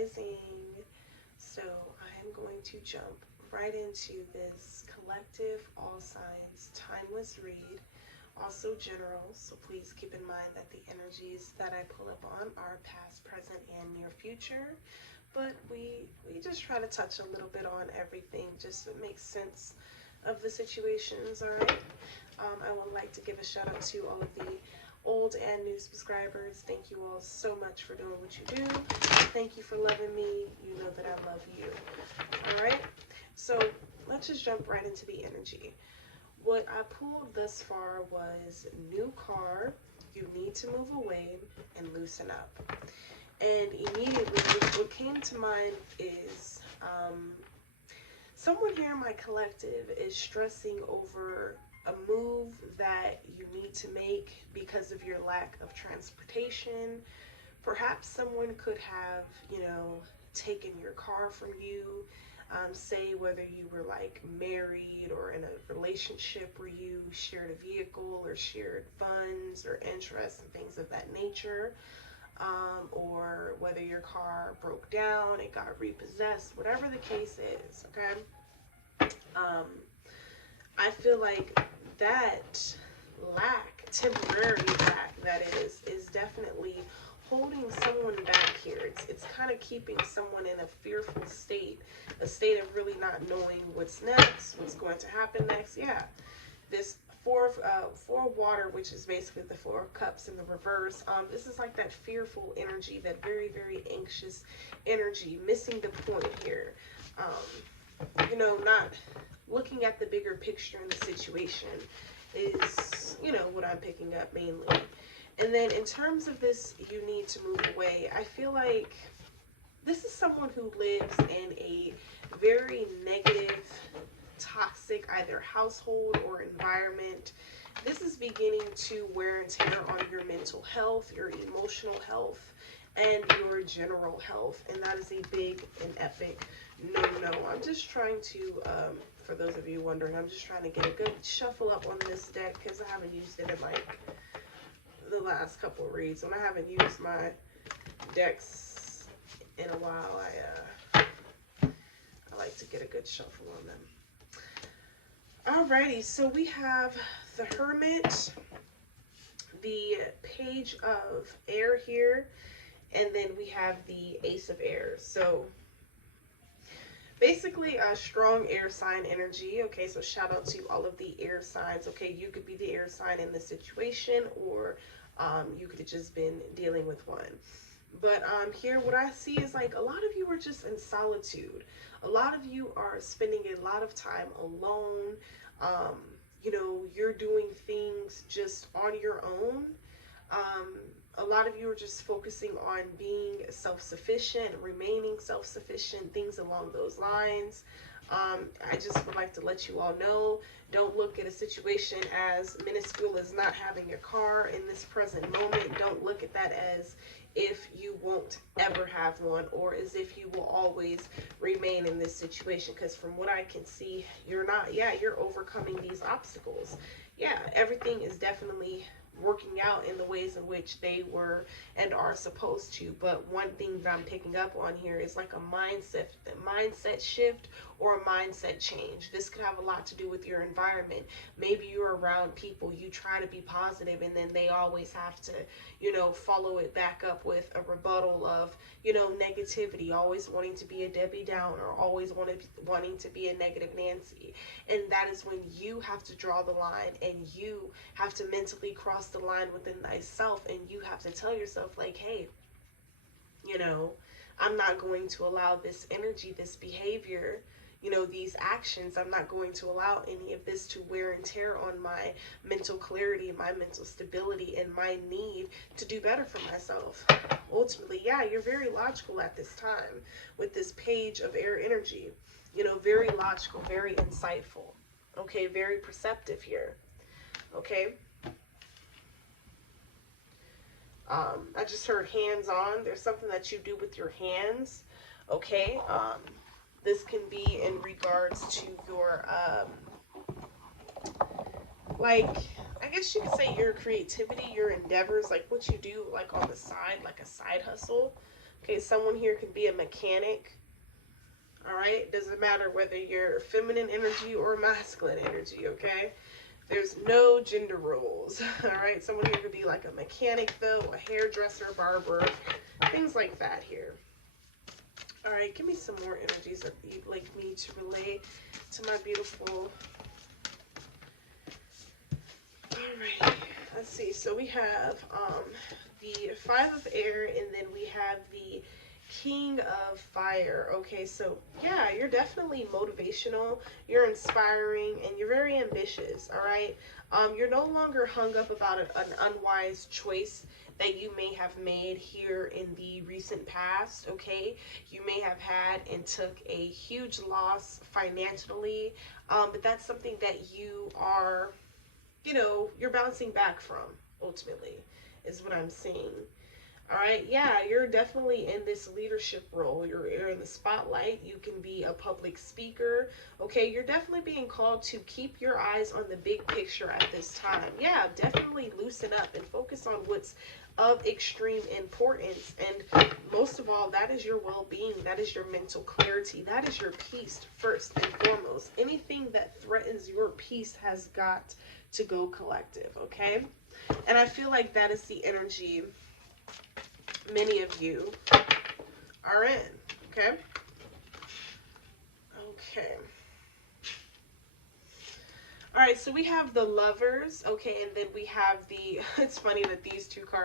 Rising. So I am going to jump right into this collective all signs timeless read, also general. So please keep in mind that the energies that I pull up on are past, present, and near future. But we just try to touch a little bit on everything just to make sense of the situations. All right. I would like to give a shout out to all of the old and new subscribers. Thank you all so much for doing what you do. Thank you for loving me. You know that I love you. All right. So let's just jump right into the energy. What I pulled thus far was new car. You need to move away and loosen up. And immediately, what came to mind is someone here in my collective is stressing over a move that you need to make because of your lack of transportation. Perhaps someone could have, taken your car from you. Say whether you were like married or in a relationship where you shared a vehicle or shared funds or interests and things of that nature. Or whether your car broke down, it got repossessed, whatever the case is, okay? Um, I feel like that temporary lack, that is definitely holding someone back here. It's kind of keeping someone in a fearful state, a state of really not knowing what's next, what's going to happen next. Yeah, this four water, which is basically the four of cups in the reverse. This is like that fearful energy, that very, very anxious energy, missing the point here. Not looking at the bigger picture in the situation is, what I'm picking up mainly. And then in terms of this, you need to move away. I feel like this is someone who lives in a very negative, toxic either household or environment. This is beginning to wear and tear on your mental health, your emotional health, and your general health. And that is a big and epic no. I'm just trying to, for those of you wondering, I'm just trying to get a good shuffle up on this deck because I haven't used it in like the last couple of reads. When I haven't used my decks in a while, I like to get a good shuffle on them. Alrighty, so we have the Hermit, the Page of Air here, and then we have the Ace of Air. So basically a strong air sign energy. Okay, so shout out to all of the air signs. Okay, you could be the air sign in this situation, or you could have just been dealing with one. But here, what I see is like a lot of you are just in solitude. A lot of you are spending a lot of time alone. You're doing things just on your own. A lot of you are just focusing on being self-sufficient, remaining self-sufficient, things along those lines. I just would like to let you all know, don't look at a situation as minuscule as not having a car in this present moment. Don't look at that as if you won't ever have one, or as if you will always remain in this situation, because from what I can see, you're not. Yeah, you're overcoming these obstacles. Yeah, everything is definitely working out in the ways in which they were and are supposed to. But one thing that I'm picking up on here is like a mindset shift or a mindset change. This could have a lot to do with your environment. Maybe you're around people, you try to be positive, and then they always have to, follow it back up with a rebuttal of, negativity, always wanting to be a Debbie Downer, always wanting to be a negative Nancy. And that is when you have to draw the line, and you have to mentally cross the line within thyself, and you have to tell yourself like, hey, I'm not going to allow this energy, this behavior, these actions, I'm not going to allow any of this to wear and tear on my mental clarity, my mental stability, and my need to do better for myself. Ultimately, yeah, you're very logical at this time with this Page of Air energy. Very logical, very insightful. Okay, very perceptive here. Okay. I just heard hands on. There's something that you do with your hands. Okay. This can be in regards to your, I guess you could say your creativity, your endeavors, like what you do, like on the side, like a side hustle. Okay, someone here could be a mechanic. All right, doesn't matter whether you're feminine energy or masculine energy, okay? There's no gender roles. All right, someone here could be like a mechanic, though, a hairdresser, barber, things like that here. All right, give me some more energies that you'd like me to relay to my beautiful. All right, let's see. So we have the Five of Air, and then we have the King of Fire. Okay, so yeah, you're definitely motivational, you're inspiring, and you're very ambitious. All right, you're no longer hung up about an unwise choice that you may have made here in the recent past. Okay, you may have had and took a huge loss financially, but that's something that you are, you're bouncing back from, ultimately, is what I'm seeing. All right, yeah, you're definitely in this leadership role. You're in the spotlight. You can be a public speaker. Okay, you're definitely being called to keep your eyes on the big picture at this time. Yeah, definitely loosen up and focus on what's of extreme importance. And most of all, that is your well-being. That is your mental clarity. That is your peace first and foremost. Anything that threatens your peace has got to go collective, okay? And I feel like that is the energy many of you are in. Okay. Okay. All right. So we have the Lovers. Okay, and then we have the. It's funny that these two cards